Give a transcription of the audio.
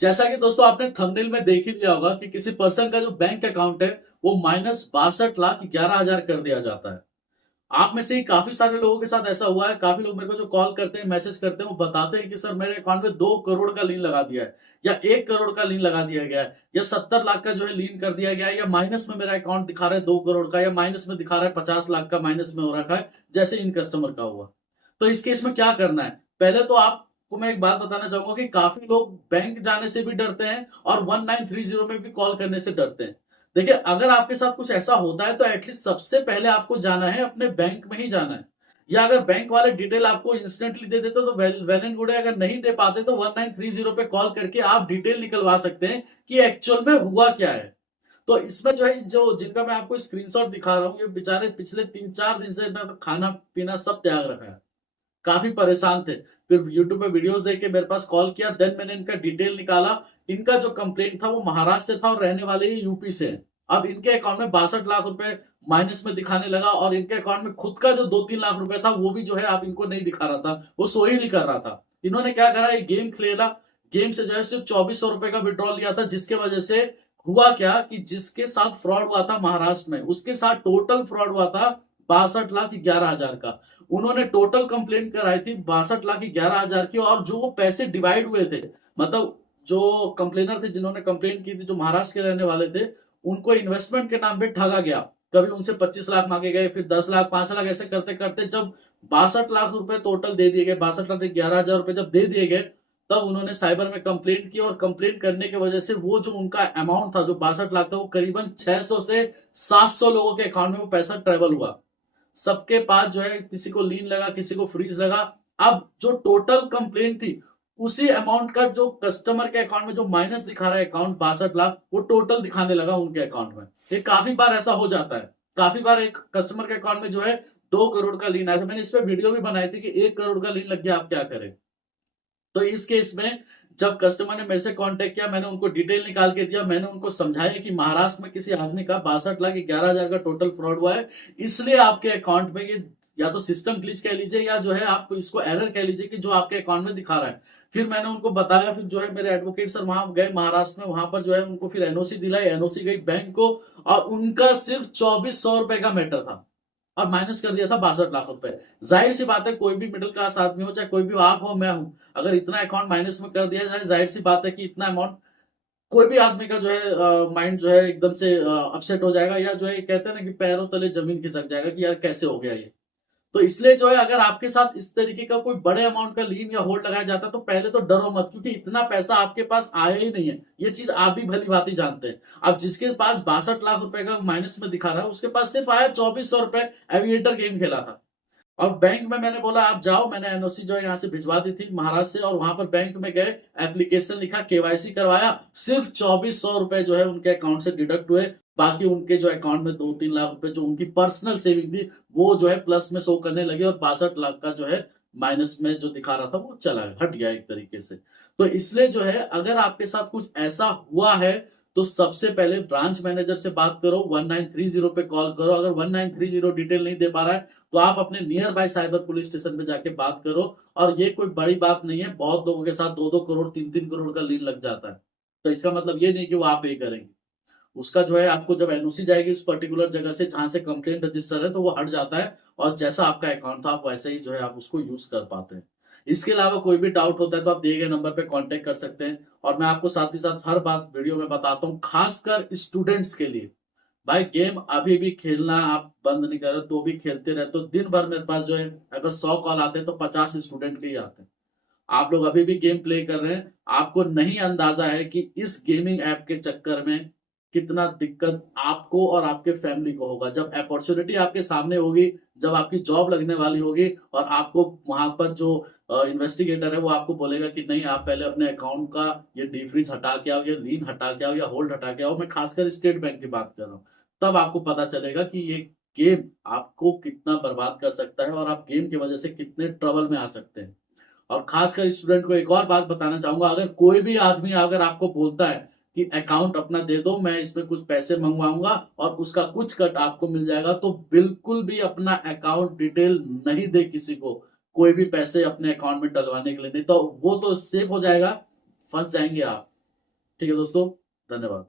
जैसा कि दोस्तों आपने थंबनेल में देख ही लिया होगा कि किसी पर्सन का जो बैंक अकाउंट है वो -62,11,000 कर दिया जाता है। आप में से ही काफी सारे लोगों के साथ ऐसा हुआ है। काफी लोग मेरे को जो कॉल करते हैं, मैसेज करते हैं, वो बताते हैं कि सर मेरे अकाउंट में 2 करोड़ का लीन लगा दिया है, या 1 करोड़ का लीन लगा दिया गया है, या 70 लाख का जो है लीन कर दिया गया है, या माइनस में मेरा अकाउंट दिखा रहा है 2 करोड़ का, या माइनस में दिखा रहा है 50 लाख का माइनस में हो रखा है, जैसे इन कस्टमर का हुआ। तो इस केस में क्या करना है? पहले तो आपको मैं एक बात बताना चाहूंगा कि काफी लोग बैंक जाने से भी डरते हैं और 1930 में भी कॉल करने से डरते हैं। देखिए, अगर आपके साथ कुछ ऐसा होता है तो एटलीस्ट सबसे पहले आपको जाना है, अपने बैंक में ही जाना है। या अगर बैंक वाले डिटेल आपको इंस्टेंटली दे देते तो वेल एंड गुड है। अगर नहीं दे पाते तो 1930 पे कॉल करके आप डिटेल निकलवा सकते हैं कि एक्चुअल में हुआ क्या है। तो इसमें जो है, जो जिनका मैं आपको स्क्रीनशॉट दिखा रहा हूँ, ये बेचारे पिछले 3-4 दिन से ना तो खाना पीना सब त्याग रखा है, काफी परेशान थे। फिर यूट्यूब पे वीडियोस देख के मेरे पास कॉल किया, देन मैंने इनका डिटेल निकाला। इनका जो कंप्लेंट था वो महाराष्ट्र से था और रहने वाले ही यूपी से हैं। अब इनके अकाउंट में 62 लाख रुपए माइनस में दिखाने लगा, और इनके अकाउंट में खुद का जो 2-3 लाख रुपए था वो भी जो है आप इनको नहीं दिखा रहा था, वो सो ही नहीं कर रहा था। इन्होंने क्या करा, एक गेम खेला, गेम से जो है सिर्फ 2400 रुपए का विड्रॉल लिया था, जिसके वजह से हुआ क्या कि जिसके साथ फ्रॉड हुआ था महाराष्ट्र में, उसके साथ टोटल फ्रॉड हुआ था 62,11,000 का। उन्होंने टोटल कंप्लेंट कराई थी 62,11,000 की, और जो वो पैसे डिवाइड हुए थे, मतलब जो कंप्लेनर थे जिन्होंने कंप्लेंट की थी, जो महाराष्ट्र के रहने वाले थे, उनको इन्वेस्टमेंट के नाम पे ठगा गया। कभी उनसे 25 लाख मांगे गए, फिर 10 लाख, 5 लाख, ऐसे करते करते जब 62 लाख रुपए टोटल दे दिए गए, 62,11,000 रुपए जब दे दिए गए, तब उन्होंने साइबर में कंप्लेंट की, और कंप्लेंट करने की वजह से वो जो उनका अमाउंट था, जो 62 लाख था, वो करीबन 600 से 700 लोगों के अकाउंट में वो पैसा ट्रेवल हुआ। सबके पास जो है, किसी को लीन लगा, किसी को फ्रीज लगा। अब जो टोटल कंप्लेंट थी, उसी अमाउंट का जो कस्टमर के अकाउंट में जो माइनस दिखा रहा है अकाउंट 62 लाख, वो टोटल दिखाने लगा उनके अकाउंट में। ये काफी बार ऐसा हो जाता है। काफी बार एक कस्टमर के अकाउंट में जो है 2 करोड़ का लीन आया था। मैंने इस पे वीडियो भी बनाई थी कि 1 करोड़ का लीन लग गया, आप क्या करें। तो इस केस में जब कस्टमर ने मेरे से कांटेक्ट किया, मैंने उनको डिटेल निकाल के दिया। मैंने उनको समझाया कि महाराष्ट्र में किसी आदमी का 62,11,000 का टोटल फ्रॉड हुआ है, इसलिए आपके अकाउंट में ये, या तो सिस्टम ग्लिच कह लीजिए, या जो है आप इसको एरर कह लीजिए कि जो आपके अकाउंट में दिखा रहा है। फिर मैंने उनको बताया, फिर जो है मेरे एडवोकेट सर वहां गए महाराष्ट्र में, वहां पर जो है उनको फिर एनओसी दिलाई, एनओसी गई बैंक को, और उनका सिर्फ 2400 रुपए का मैटर था, और माइनस कर दिया था 62 लाख रुपए। जाहिर सी बात है, कोई भी मिडिल क्लास आदमी हो, चाहे कोई भी आप हो, मैं हूं, अगर इतना अकाउंट माइनस में कर दिया जाए, जाहिर सी बात है कि इतना अमाउंट कोई भी आदमी का जो है माइंड जो है एकदम से अपसेट हो जाएगा, या जो है कहते हैं ना कि पैरों तले जमीन खिसक जाएगा कि यार कैसे हो गया ये। तो इसलिए जो है, अगर आपके साथ इस तरीके का कोई बड़े अमाउंट का लीन या होल्ड लगाया जाता है, तो पहले तो डरो मत, क्योंकि इतना पैसा आपके पास आया ही नहीं है। ये चीज आप भी भली भांति जानते हैं। अब जिसके पास 62 लाख रुपए का माइनस में दिखा रहा है, उसके पास सिर्फ आया 2400 रुपए, एविएटर गेम खेला था। और बैंक में मैंने बोला आप जाओ, मैंने एनओसी जो है यहाँ से भिजवा दी थी महाराष्ट्र से, और वहां पर बैंक में गए, एप्लीकेशन लिखा, केवाईसी करवाया, सिर्फ 2400 रुपए जो है उनके अकाउंट से डिडक्ट हुए। बाकी उनके जो अकाउंट में 2-3 लाख रुपए जो उनकी पर्सनल सेविंग थी, वो जो है प्लस में शो करने लगे, और 62 लाख का जो है माइनस में जो दिखा रहा था वो चला गया, हट गया एक तरीके से। तो इसलिए जो है, अगर आपके साथ कुछ ऐसा हुआ है, तो सबसे पहले ब्रांच मैनेजर से बात करो, 1930 पे कॉल करो। अगर 1930 डिटेल नहीं दे पा रहा है, तो आप अपने near by cyber police station पे जाके बात करो। और ये कोई बड़ी बात नहीं है, बहुत लोगों के साथ 2-2 करोड़, 3-3 करोड़ का लीन लग जाता है। तो इसका मतलब ये नहीं कि वो आप पे करेंगे। उसका जो है, आपको जब एनओसी जाएगी उस पर्टिकुलर जगह से जहां से कंप्लेंट रजिस्टर है, तो वो हट जाता है, और जैसा आपका अकाउंट था, आप वैसे ही जो है आप उसको यूज कर पाते हैं। इसके अलावा कोई भी डाउट होता है तो आप दिए गए नंबर पे कांटेक्ट कर सकते हैं। और मैं आपको साथ ही साथ हर बात वीडियो में बताता हूँ, खासकर स्टूडेंट्स के लिए। भाई, गेम अभी भी खेलना आप बंद नहीं कर रहे तो भी खेलते रहे, तो दिन भर मेरे पास जो है, अगर 100 कॉल आते हैं तो 50 स्टूडेंट के ही आते हैं। आप लोग अभी भी गेम प्ले कर रहे हैं, आपको नहीं अंदाजा है कि इस गेमिंग ऐप के चक्कर में कितना दिक्कत आपको और आपके फैमिली को होगा। जब अपॉर्चुनिटी आपके सामने होगी, जब आपकी जॉब लगने वाली होगी, और आपको वहां पर जो इन्वेस्टिगेटर है वो आपको बोलेगा कि नहीं, आप पहले अपने अकाउंट का ये डीफ्रीज हटा के आओ, ये लीन हटा के आओ, या होल्ड हटा के आओ, मैं खासकर स्टेट बैंक की बात कर रहा हूँ, तब आपको पता चलेगा कि ये गेम आपको कितना बर्बाद कर सकता है, और आप गेम की वजह से कितने ट्रबल में आ सकते हैं। और खासकर स्टूडेंट को एक और बात बताना चाहूंगा, अगर कोई भी आदमी अगर आपको बोलता है कि अकाउंट अपना दे दो, मैं इसमें कुछ पैसे मंगवाऊंगा और उसका कुछ कट आपको मिल जाएगा, तो बिल्कुल भी अपना अकाउंट डिटेल नहीं दे किसी को, कोई भी पैसे अपने अकाउंट में डलवाने के लिए नहीं, तो वो तो सेफ हो जाएगा, फंस जाएंगे आप। ठीक है दोस्तों, धन्यवाद।